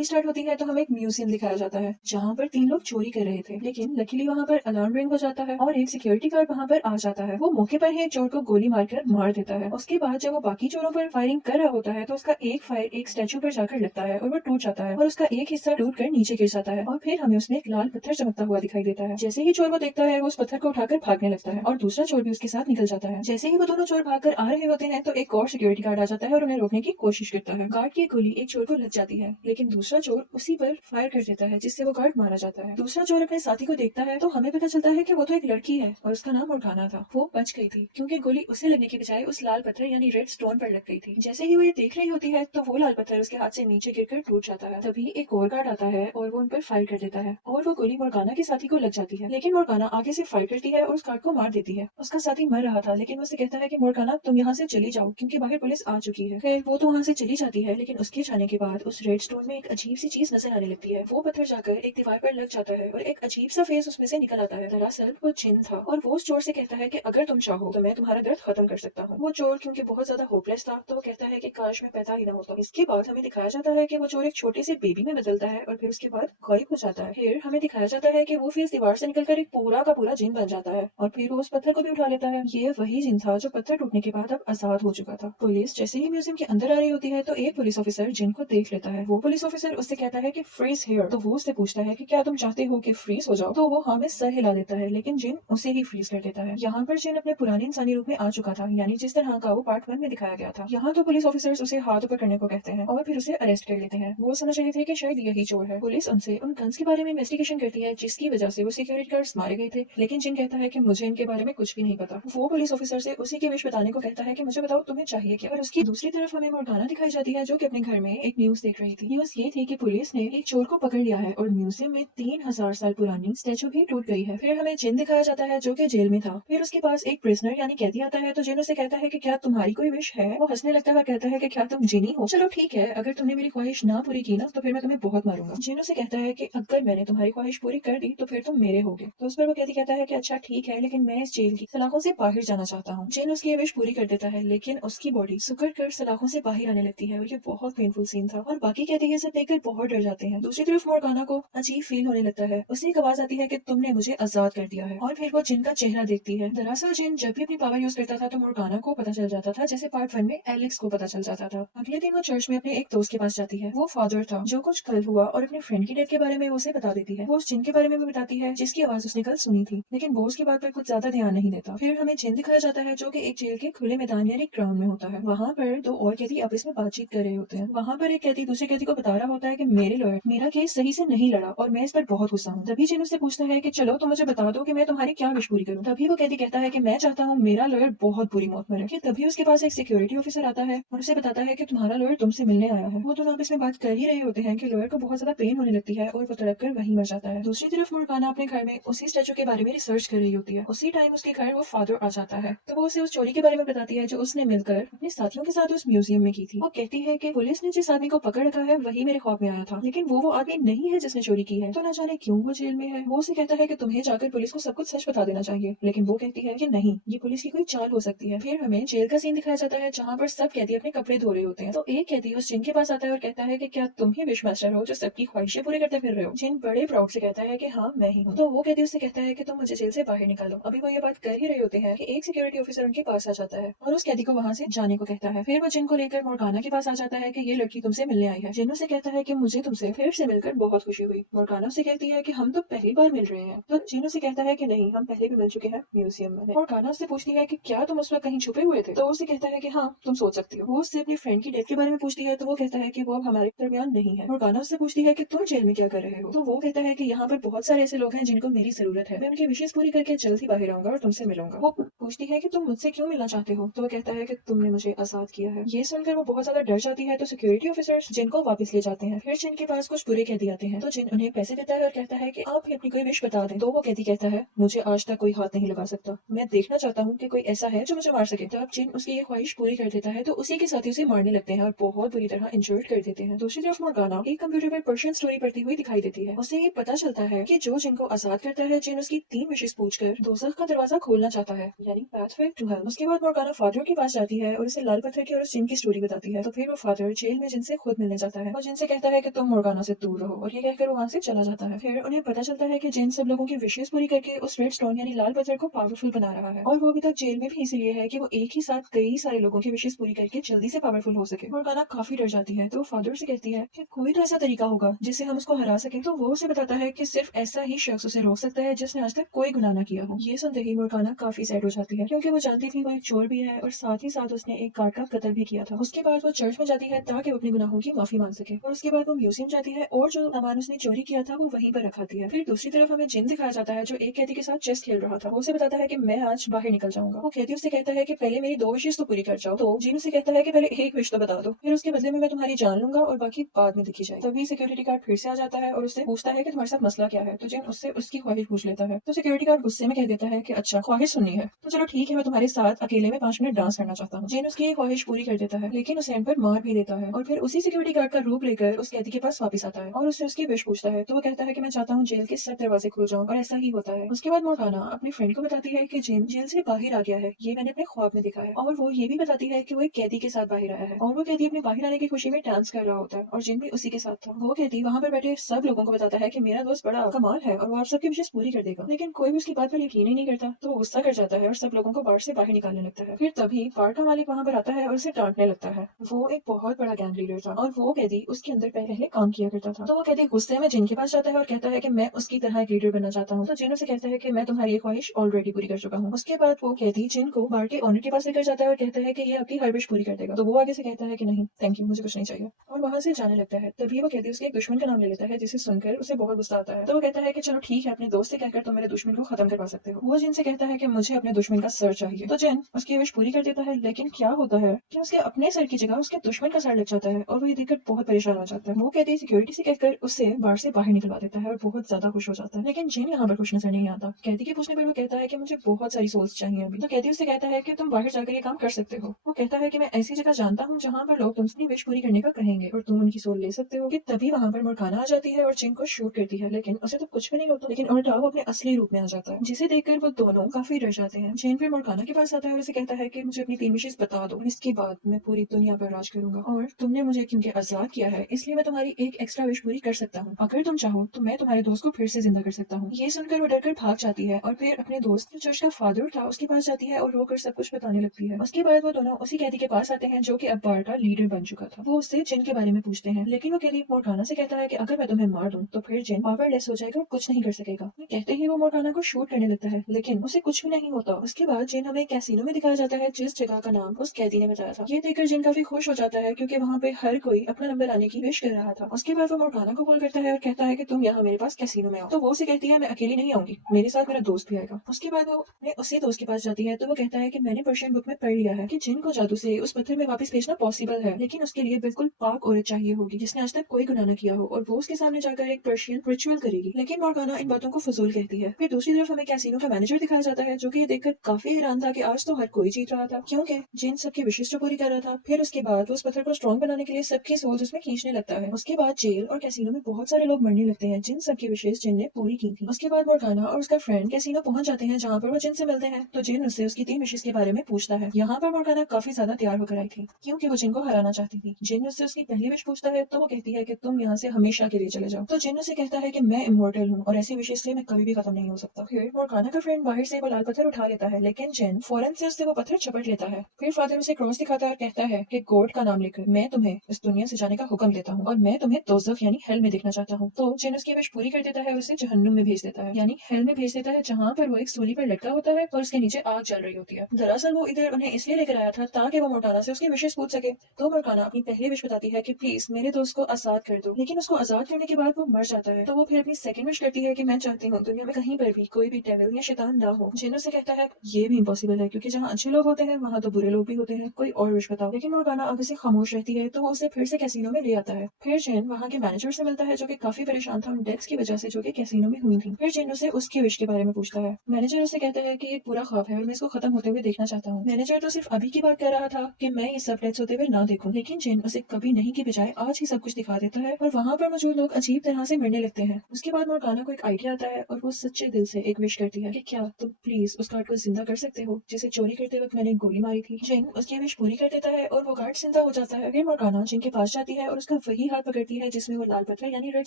Movie start होती है तो हमें एक म्यूजियम दिखाया जाता है जहाँ पर 3 लोग चोरी कर रहे थे, लेकिन लकीली वहाँ पर अलार्म रिंग हो जाता है और एक सिक्योरिटी गार्ड वहाँ पर आ जाता है। वो मौके पर ही एक चोर को गोली मारकर मार देता है। उसके बाद जब वो बाकी चोरों पर फायरिंग कर रहा होता है तो उसका एक फायर एक स्टैचू पर जाकर लगता है और वो टूट जाता है और उसका एक हिस्सा टूट कर नीचे गिर जाता है और फिर हमें उसमें एक लाल पत्थर चमकता हुआ दिखाई देता है। जैसे ही चोर वो देखता है वो उस पत्थर को उठाकर भागने लगता है और दूसरा चोर भी उसके साथ निकल जाता है। जैसे ही वो दोनों चोर भागकर आ रहे होते हैं तो एक और सिक्योरिटी गार्ड आ जाता है और उन्हें रोकने की कोशिश करता है। गार्ड की गोली एक चोर को लग जाती है, लेकिन दूसरा चोर उसी पर फायर कर देता है जिससे वो गार्ड मारा जाता है। दूसरा चोर अपने साथी को देखता है तो हमें पता चलता है कि वो तो एक लड़की है और उसका नाम मुर्गाना था। वो बच गई थी क्योंकि गोली उसे लगने की बजाय उस लाल पत्थर यानी रेड स्टोन पर लग गई थी। जैसे ही वो ये देख रही होती है तो वो लाल पत्थर उसके हाथ से नीचे गिरकर टूट जाता है। तभी एक और गार्ड आता है और वो उन पर फायर कर देता है और वो गोली मुर्गाना के साथी को लग जाती है, लेकिन मुर्गाना आगे से फायर करती है और उस गार्ड को मार देती है। उसका साथी मर रहा था, लेकिन उससे कहता है कि मुर्गाना तुम यहाँ से चली जाओ क्योंकि बाहर पुलिस आ चुकी है। खैर वो तो वहाँ से चली जाती है, लेकिन उसके जाने के बाद उस रेड स्टोन में एक अजीब सी चीज नजर आने लगती है। वो पत्थर जाकर एक दीवार पर लग जाता है और एक अजीब सा फेस उसमें से निकल आता है। दरअसल वो जिन था और वो उस चोर से कहता है कि अगर तुम चाहो तो मैं तुम्हारा दर्द खत्म कर सकता हूँ। वो चोर क्योंकि बहुत ज्यादा होपलेस था तो वो कहता है कि काश मैं पैदा ही ना होता। इसके बाद हमें दिखाया जाता है कि वो चोर एक छोटे से बेबी में बदलता है और फिर उसके बाद गायब हो जाता है। फिर हमें दिखाया जाता है कि वो फेस दीवार से निकलकर एक पूरा का पूरा जिन बन जाता है और फिर वो उस पत्थर को भी उठा लेता है। ये वही जिन था जो पत्थर टूटने के बाद अब आजाद हो चुका था। पुलिस जैसे ही म्यूजियम के अंदर आ रही होती है तो एक पुलिस ऑफिसर जिन को देख लेता है। वो पुलिस ऑफिसर उससे कहता है कि फ्रीज हियर। तो वो उससे पूछता है कि क्या तुम चाहते हो कि फ्रीज हो जाओ। तो वो हाँ में सर हिला देता है, लेकिन जिन उसे ही फ्रीज कर देता है। यहाँ पर जिन अपने पुराने इंसानी रूप में आ चुका था, यानी जिस तरह का वो पार्ट 1 में दिखाया गया था। यहाँ तो पुलिस ऑफिसर्स उसे हाथ ऊपर करने को कहते हैं और फिर उसे अरेस्ट कर लेते हैं। वो समझ रहे थे कि शायद यही चोर है। पुलिस उनसे उन गन्स के बारे में इन्वेस्टिगेशन करती है जिसकी वजह से वो सिक्योरिटी गार्ड्स मारे गए थे, लेकिन जिन कहता है कि मुझे इनके बारे में कुछ भी नहीं पता। वो पुलिस ऑफिसर से उसी की विश बताने को कहता है कि मुझे बताओ तुम्हें चाहिए क्या। और उसकी दूसरी तरफ हमें मुर्गाना दिखाई जाती है जो कि अपने घर में एक न्यूज देख रही थी। न्यूज ये थी कि पुलिस ने एक चोर को पकड़ लिया है और म्यूजियम में 3000 साल पुरानी स्टैचू भी टूट गई है। फिर हमें जिन दिखाया जाता है जो कि जेल में था। फिर उसके पास एक प्रिजनर यानी कैदी आता है तो जिन उसे कहता है कि क्या तुम्हारी कोई विश है। वो हंसने लगता है, कहता है कि क्या तुम जिनी हो। चलो ठीक है, अगर तुमने मेरी ख्वाहिश ना पूरी की ना तो फिर मैं तुम्हें बहुत मारूंगा। जिन उसे कहता है कि अगर मैंने तुम्हारी ख्वाहिश पूरी कर दी तो फिर तुम मेरे होगे। तो उस पर वो कैदी कहता है कि अच्छा ठीक है, लेकिन मैं इस जेल की सलाखों से बाहर जाना चाहता हूँ। जिन उसकी ये विश पूरी कर देता है, लेकिन उसकी बॉडी सुकड़ कर सलाखों से बाहर आने लगती है और ये बहुत पेनफुल सीन था और बाकी कैदी ये सब देखकर बहुत डर जाते हैं। दूसरी तरफ मोर्गाना को अजीब फील होने लगता है। उसे एक आवाज आती है कि तुमने मुझे आजाद कर दिया है और फिर वो जिन का चेहरा देखती है। दरअसल जिन जब भी अपनी पावर यूज करता था तो मोर्गाना को पता चल जाता था, जैसे पार्ट 1 में एलेक्स को पता चल जाता था। अगले दिन वो चर्च में अपने एक दोस्त के पास जाती है। वो फादर था जो कुछ कल हुआ और अपने फ्रेंड की डेथ के बारे में वो उसे बता देती है। वो उस जिन के बारे में भी बताती है जिसकी आवाज उसने कल सुनी थी, लेकिन वो उसकी बात पर कुछ ज्यादा ध्यान नहीं देता। फिर हमें जिन दिखाया जाता है जो कि एक जेल के खुले मैदान यानी ग्राउंड में होता है। वहाँ पर दो और कैदी आपस में बातचीत कर रहे होते हैं। वहाँ पर एक कैदी दूसरे कैदी को बता रहा होता है कि मेरे लॉयर मेरा केस सही से नहीं लड़ा और मैं इस पर बहुत गुस्सा हूँ। तभी जिन उससे पूछता है कि चलो तो मुझे बता दो कि मैं तुम्हारी क्या विश पूरी करूँ। तभी वो कैदी कहता है कि मैं चाहता हूँ मेरा लॉयर बहुत बुरी मौत मरे। तभी उसके पास एक सिक्योरिटी ऑफिसर आता है और उसे बताता है कि तुम्हारा लॉयर तुमसे मिलने आया है। वो दोनों आपस में बात कर ही रहे होते हैं कि लॉयर को बहुत ज्यादा पेन होने लगती है और वो तड़प कर वहीं मर जाता है। दूसरी तरफ मुर्गाना अपने घर में उसी स्टैचू के बारे में रिसर्च कर रही होती है। उसी टाइम उसके घर वो फादर आ जाता है तो वो उसे उस चोरी के बारे में बताती है जो उसने मिलकर अपने साथियों के साथ उस म्यूजियम में की थी। वो कहती है कि पुलिस ने जिस आदमी को पकड़ रखा है वही मेरे ख्वाब में आया था, लेकिन वो आदमी नहीं है जिसने चोरी की है, तो ना जाने क्यों वो जेल में है। वो उसे कहता है कि तुम्हें जाकर पुलिस को सब कुछ सच बता देना चाहिए, लेकिन वो कहती है कि नहीं, ये पुलिस की कोई चाल हो सकती है। फिर हमें जेल का सीन दिखाया जाता है जहाँ पर सब कैदी अपने कपड़े धो रहे होते हैं। तो एक कैदी उस जिन के पास आता है और कहता है कि क्या तुम ही विश मास्टर हो जो सबकी ख्वाहिशें पूरी करते फिर रहे हो। जिन बड़े प्राउड से कहता है कि हाँ मैं ही हूँ। तो वो कैदी उससे कहता है कि तुम मुझे जेल से बाहर निकालो। अभी वो ये बात कर ही रहे होते हैं कि एक सिक्योरिटी ऑफिसर उनके पास आ जाता है और उस कैदी को वहाँ से जाने को कहता है। फिर वो जिन को लेकर मोर्गाना के पास आ जाता है कि ये लड़की तुमसे मिलने आई है। जिन उसे कहता है कि मुझे तुमसे फिर से मिलकर बहुत खुशी हुई। मोर्गाना से कहती है कि हम तो पहली बार मिल रहे हैं। तो जिन उसे कहता है कि नहीं, हम पहले भी मिल चुके हैं म्यूजियम में। मोर्गाना उससे पूछती है कि क्या तुम उस वक्त कहीं छुपे हुए थे। तो उसे कहता है कि हाँ तुम सोच सकती हो। वो उससे अपनी फ्रेंड की डेथ के बारे में पूछती है तो वो कहता है कि वो अब हमारे दरमियान नहीं है। मोर्गाना उससे पूछती है कि तुम जेल में क्या कर रहे हो। तो वो कहता है कि यहाँ पर बहुत सारे ऐसे लोग हैं जिनको मेरी जरूरत है, मैं उनकी विशेष पूरी करके जल्द ही बाहर आऊंगा और तुमसे मिलूंगा। वो पूछती है कि तुम मुझसे क्यों मिलना चाहते हो। तो वो कहता है कि तुमने मुझे आजाद किया है। ये सुनकर वो बहुत ज्यादा डर जाती है तो सिक्योरिटी ऑफिसर्स जिनको वापस ले जाते हैं। फिर जिन के पास कुछ बुरे कैदी आते हैं तो जिन उन्हें पैसे देता है और कहता है कि आप ही अपनी कोई विश बता दें। तो वो कैदी कहता है मुझे आज तक कोई हाथ नहीं लगा सकता, मैं देखना चाहता हूँ कि कोई ऐसा है जो मुझे मार सके। तब जिन उसकी ये ख्वाहिश पूरी कर देता है तो उसी के साथी उसे मारने लगते हैं और बहुत बुरी तरह इंजर्ड कर देते हैं। दूसरी तरफ मोर्गाना एक कंप्यूटर पर पर्शियन स्टोरी पढ़ती हुई दिखाई देती है। उसे ये पता चलता है कि जो जिनको आजाद करता है जिन उसकी 3 विशेष पूछकर दोज़ख का दरवाजा खोलना चाहता है, यानी पाथवे टू हेल। उसके बाद मोर्गाना फादर के पास जाती है और उसे लाल पत्थर की और उस जिन की स्टोरी बताती है। तो फिर वो फादर जेल में जिनसे खुद मिलने जाता है और जिनसे कहता है कि तुम मोर्गाना से दूर रहो, और ये कहकर वो वहाँ से चला जाता है। फिर उन्हें पता चलता है कि जिन सब लोगों की विशेष पूरी करके उस रेड स्टोन यानी लाल पत्थर को पावरफुल बना रहा है, और वो अभी तक जेल में भी इसीलिए है कि वो एक ही साथ कई सारे लोगों की विशेष पूरी करके जल्दी से पावरफुल हो सके। मोर्गाना काफी डर जाती है, तो फादर से कहती है कि कोई तो ऐसा तरीका होगा जिससे हम उसको हरा सके। तो वो उसे बताता है कि सिर्फ ऐसा ही शख्स उसे रोक सकता है जिसने आज तक कोई गुनाह न किया हो। ये सुनते ही मोर्गाना काफी सैड हो जाती है, क्योंकि वो जानती थी वो एक चोर भी है और साथ ही साथ उसने एक गार्ड का कत्ल भी किया था। उसके बाद वो चर्च में जाती है ताकि वो अपने गुनाहों की माफी मांग सके, और उसके बाद वो म्यूजियम जाती है और जो सामान उसने चोरी किया था वो वहीं पर रखाती है। फिर दूसरी तरफ हमें जिन दिखाया जाता है जो एक कैदी के साथ चेस खेल रहा था। वो उसे बताता है कि मैं आज बाहर निकल जाऊंगा। वो कैदी उससे कहता है कि पहले मेरी 2 विशेष तो पूरी कर जाओ। तो जिन उसे कहता है कि पहले एक विश तो बता दो, फिर उसके बदले में मैं तुम्हारी जान लूंगा और बाकी बाद में देखी जाए। तभी सिक्योरिटी गार्ड फिर से आ जाता है और उससे पूछता है कि तुम्हारे साथ मसला क्या है। तो जिन उससे उसकी ख्वाहिश पूछ लेता है, तो सिक्योरिटी गार्ड गुस्से में कह देता है कि अच्छा ख्वाहिश सुननी है, तो चलो ठीक है, मैं तुम्हारे साथ अकेले में 5 मिनट डांस करना चाहता हूँ। जिन उसकी ये ख्वाहिश पूरी कर देता है, लेकिन उसे एंड पर मार भी देता है, और फिर उसी सिक्योरिटी गार्ड का रूप लेकर उस कैदी के पास वापस आता है और उससे उसकी विश पूछता है। तो वो कहता है कि मैं चाहता हूँ जेल के सब दरवाजे खुल जाऊं, और ऐसा ही होता है। उसके बाद मोर्गाना अपनी फ्रेंड को बताती है कि जिन जेल से बाहर आ गया है, ये मैंने अपने ख्वाब में देखा है, और वो ये भी बताती है कि वो एक कैदी के साथ बाहर आया है, और वो कैदी अपने बाहर आने की खुशी में डांस कर रहा होता है, और जिन भी उसी के साथ था। वो कैदी वहाँ पर बैठे सब लोगों को बताता है कि मेरा दोस्त बड़ा कमाल है और वो आप सबकी विशेष पूरी कर देगा, लेकिन कोई भी उसकी बात पर यकीन ही नहीं करता। तो वो गुस्सा कर जाता है और सब लोगों को बार से बाहर निकालने लगता है। फिर तभी बार का मालिक वहाँ पर आता है और उसे डांटने लगता है। वो एक बहुत बड़ा गैंग लीडर था, और वो कैदी उसके अंदर पहले काम किया करता था। तो वो कैदी गुस्से में जिन के पास जाता है और कहता है कि मैं उसकी तरह एक लीडर बनना चाहता हूँ। तो जिन उसे कहता है कि मैं तुम्हारी ये ख्वाहिश ऑलरेडी पूरी कर चुका हूँ। उसके बाद वो कैदी जिन को बार के ओनर के पास लेकर जाता है और कहता है कि ये आपकी हर विश पूरी कर देगा। तो वो आगे से कहता है कि नहीं थैंक यू, मुझे कुछ नहीं चाहिए, और वहां से जाने लगता है। तभी वो कैदी उसके एक दुश्मन का नाम ले लेता है, जिसे सुनकर उसे बहुत गुस्सा आता है। तो वो कहता है कि चलो ठीक है, अपने दोस्त से कहकर तुम मेरे दुश्मन को खत्म करवा सकते हो। वो जिन से कहता है कि मुझे अपने दुश्मन का सर चाहिए। तो जिन उसकी विश पूरी कर देता है, लेकिन क्या होता है कि उसके अपने सर की जगह उसके दुश्मन का सर लग जाता है, और वो ये देखकर बहुत परेशान हो जाता है। वो कहती है सिक्योरिटी से कहकर उससे बार से बाहर निकलवा देता है और बहुत ज्यादा खुश हो जाता है। लेकिन जिन यहाँ पर खुश नजर नहीं आता। कैदी के पूछने पर वो कहता है कि मुझे बहुत सारी सोल्स चाहिए अभी। तो कैदी उससे कहता है कि तुम बाहर जाकर ये काम कर सकते हो। वो कहता है कि मैं ऐसी जगह जानता हूँ जहाँ पर लोग तुमसे विश पूरी करने का कहेंगे और तुम उनकी सोल ले सकते हो। कि तभी वहाँ पर मोर्गाना आ जाती है और जिन को शूट करती है, लेकिन उसे तो कुछ भी नहीं होता, लेकिन उल्टा वो अपने असली रूप में आ जाता है, जिसे देखकर वो दोनों काफी डर जाते हैं। जिन फिर मोर्गाना के पास आता है और उसे कहता है कि मुझे अपनी 3 विशेष बता दो, इसके बाद मैं पूरी दुनिया पर राज करूंगा, और तुमने मुझे क्योंकि आजाद किया है इसलिए मैं तुम्हारी एक एक्स्ट्रा विश पूरी कर सकता हूँ। अगर तुम चाहो तो मैं तुम्हारे दोस्त को फिर से जिंदा कर सकता हूँ। ये सुनकर वो डरकर भाग जाती है और फिर अपने दोस्त जो चर्च का फादर था उसके पास जाती है और रोकर सब कुछ बताने लगती है। उसके बाद वो दोनों उसी कैदी के पास आते हैं जो कि अब बार का लीडर बन चुका था। वो उससे जिन के बारे में पूछते हैं, लेकिन वो कैदी मोर्गाना से कहता है कि अगर मैं तुम्हें मार दूं तो फिर जिन पावरलेस हो जाएगा और कुछ नहीं कर सकेगा। कहते ही वो मोर्गाना को शूट करने लगता है, लेकिन उसे कुछ भी नहीं होता। उसके बाद जिन हमें कैसीनो में दिखाया जाता है, जिस जगह का नाम उस कैदी ने बताया था। ये देखकर जिन काफी खुश हो जाता है, क्योंकि वहाँ पे हर कोई अपना नंबर आने की विश कर रहा था। उसके बाद वो मोर्गाना को कॉल करता है और कहता है कि तुम यहाँ मेरे पास कैसीनो में आओ। तो वो उसे कहती है मैं अकेली नहीं आऊंगी, मेरे साथ मेरा दोस्त भी आएगा। उसके बाद वो अपने उसी दोस्त के पास जाती है, तो वो कहता है कि मैंने पर्शियन बुक में पढ़ लिया है कि जिन को जादू से उस पत्थर में वापस भेजना पॉसिबल है, लेकिन उसके लिए बिल्कुल पाक औरत चाहिए होगी जिसने आज तक कोई गुनाह न किया हो, और वो उसके सामने जाकर एक पर्शियन रिचुअल करेगी। लेकिन मोर्गाना इन बातों को फजूल कहती है। फिर दूसरी तरफ हमें कैसीनो का मैनेजर दिखाया जाता है, जो कि ये देखकर काफी हैरान था कि आज तो हर कोई जीत रहा था, क्योंकि जिन सबकी विशेष पूरी कर रहा था। फिर उसके बाद वो उस पत्थर को स्ट्रॉन्ग बनाने के लिए सबकी सोल्स उसमें खींचने लगता है। उसके बाद जेल और कैसीनो में बहुत सारे लोग मरने लगते हैं जिन सबकी विशेष जिन ने पूरी की थी। उसके बाद मोर्गाना और उसका फ्रेंड कैसीनो पहुंच जाते हैं, जहाँ पर वो जिन से मिलते हैं। तो जिन उससे उसकी 3 विशेष के बारे में पूछता है। यहाँ पर मोर्गाना काफी ज्यादा तैयार होकर आई थी, क्योंकि वो जिन को हराना चाहती थी। जिन उससे उसकी पहली विश पूछता है, तो वो कहती है कि तुम यहाँ से हमेशा के लिए चले जाओ। तो जिन उसे कहता है कि मैं इमोर्टल हूँ और ऐसी विशेष से मैं कभी भी खत्म नहीं हो सकता। फिर मोर्गाना का फ्रेंड बाहर से वो लाल पत्थर उठा लेता है, लेकिन जिन फौरन से उससे वो पत्थर झपट लेता है। फिर फादर उसे क्रॉस दिखाता है और कहता है कि गॉड का नाम लेकर मैं तुम्हें इस दुनिया से जाने का हुक्म देता हूँ और मैं तुम्हें दोज़ख यानी हेल में देखना चाहता हूँ। तो जिन उसकी विश पूरी कर देता है, उसे जहन्नुम में भेज देता है, यानी हेल में भेज देता है, जहाँ पर वो एक सूली पर लटका होता है और उसके नीचे आग जल रही होती है। दरअसल वो इधर उन्हें इसलिए लेकर आया था ताकि वो मोर्गाना से उसकी विशेष पूछ सके। तो मोर्गाना अपनी पहली विश बताती है कि प्लीज मेरे दोस्त को आजाद कर दो, लेकिन उसको आजाद करने के बाद वो मर जाता है। तो वो फिर अपनी सेकंड विश करती है कि मैं चाहती हूँ दुनिया में कहीं पर भी कोई भी डेविल या शैतान ना हो। जिन उससे कहता है ये भी इम्पॉसिबल है, क्योंकि जहाँ अच्छे लोग होते हैं वहाँ तो बुरे लोग भी होते हैं, कोई और विश बताओ। लेकिन मोर्गाना आगे से खामोश रहती है, तो वो उसे फिर से कैसीनो में ले आता है। फिर जिन वहाँ के मैनेजर से मिलता है, जो कि काफी परेशान था उन डेथ्स की वजह से जो कि कैसीनो में हुई थी। फिर जिन उसे उसकी विश के बारे में पूछता है। मैनेजर उसे कहता है कि ये पूरा ख्वाब है और मैं इसको खत्म होते हुए देखना चाहता हूँ। मैनेजर तो सिर्फ अभी की बात कर रहा था कि मैं ये सब डेथ्स होते हुए ना देखूं, लेकिन जिन उसे कभी नहीं की बजाय आज ही सब कुछ दिखा देता है और वहाँ पर मौजूद लोग अजीब तरह से मरने लगते हैं। उसके बाद मोर्गाना को एक आइडिया आता है और वो सच्चे दिल से एक विश करती है कि क्या तुम प्लीज उस गार्ड को जिंदा कर सकते हो जिसे चोरी करते वक्त मैंने गोली मारी थी। जिन उसकी विश पूरी कर देता है और वो गार्ड जिंदा हो जाता है। फिर मोर्गाना जिन के पास जाती है और उसका अब वही हाथ पकड़ती है जिसमें वो लाल पत्थर यानी रेड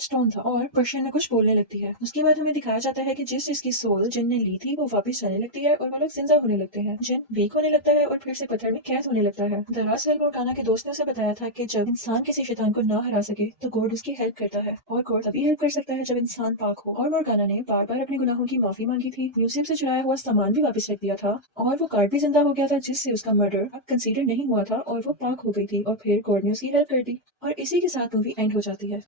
स्टोन था और पर्शियन में कुछ बोलने लगती है। उसके बाद हमें दिखाया जाता है कि जिस जिसकी सोल जिन ने ली थी वो वापस चलने लगती है और वो लोग जिंदा होने लगते हैं। जिन वीक होने लगता है और फिर से पत्थर में कैद होने लगता है। दरअसल मोर्गाना के दोस्त ने उसे बताया था कि जब इंसान किसी शैतान को ना हरा सके तो गॉड उसकी हेल्प करता है और गॉड तभी हेल्प कर सकता है जब इंसान पाक हो। और मोर्गाना ने बार बार अपने गुनाहों की माफी मांगी थी, म्यूजियम से चुराया हुआ सामान भी वापस रख दिया था और वो कार्ड भी जिंदा हो गया था जिससे उसका मर्डर अब कंसीडर नहीं हुआ था और वो पाक हो गई थी और फिर गॉड ने उसकी हेल्प कर दी और इसी के साथ मूवी एंड हो जाती है।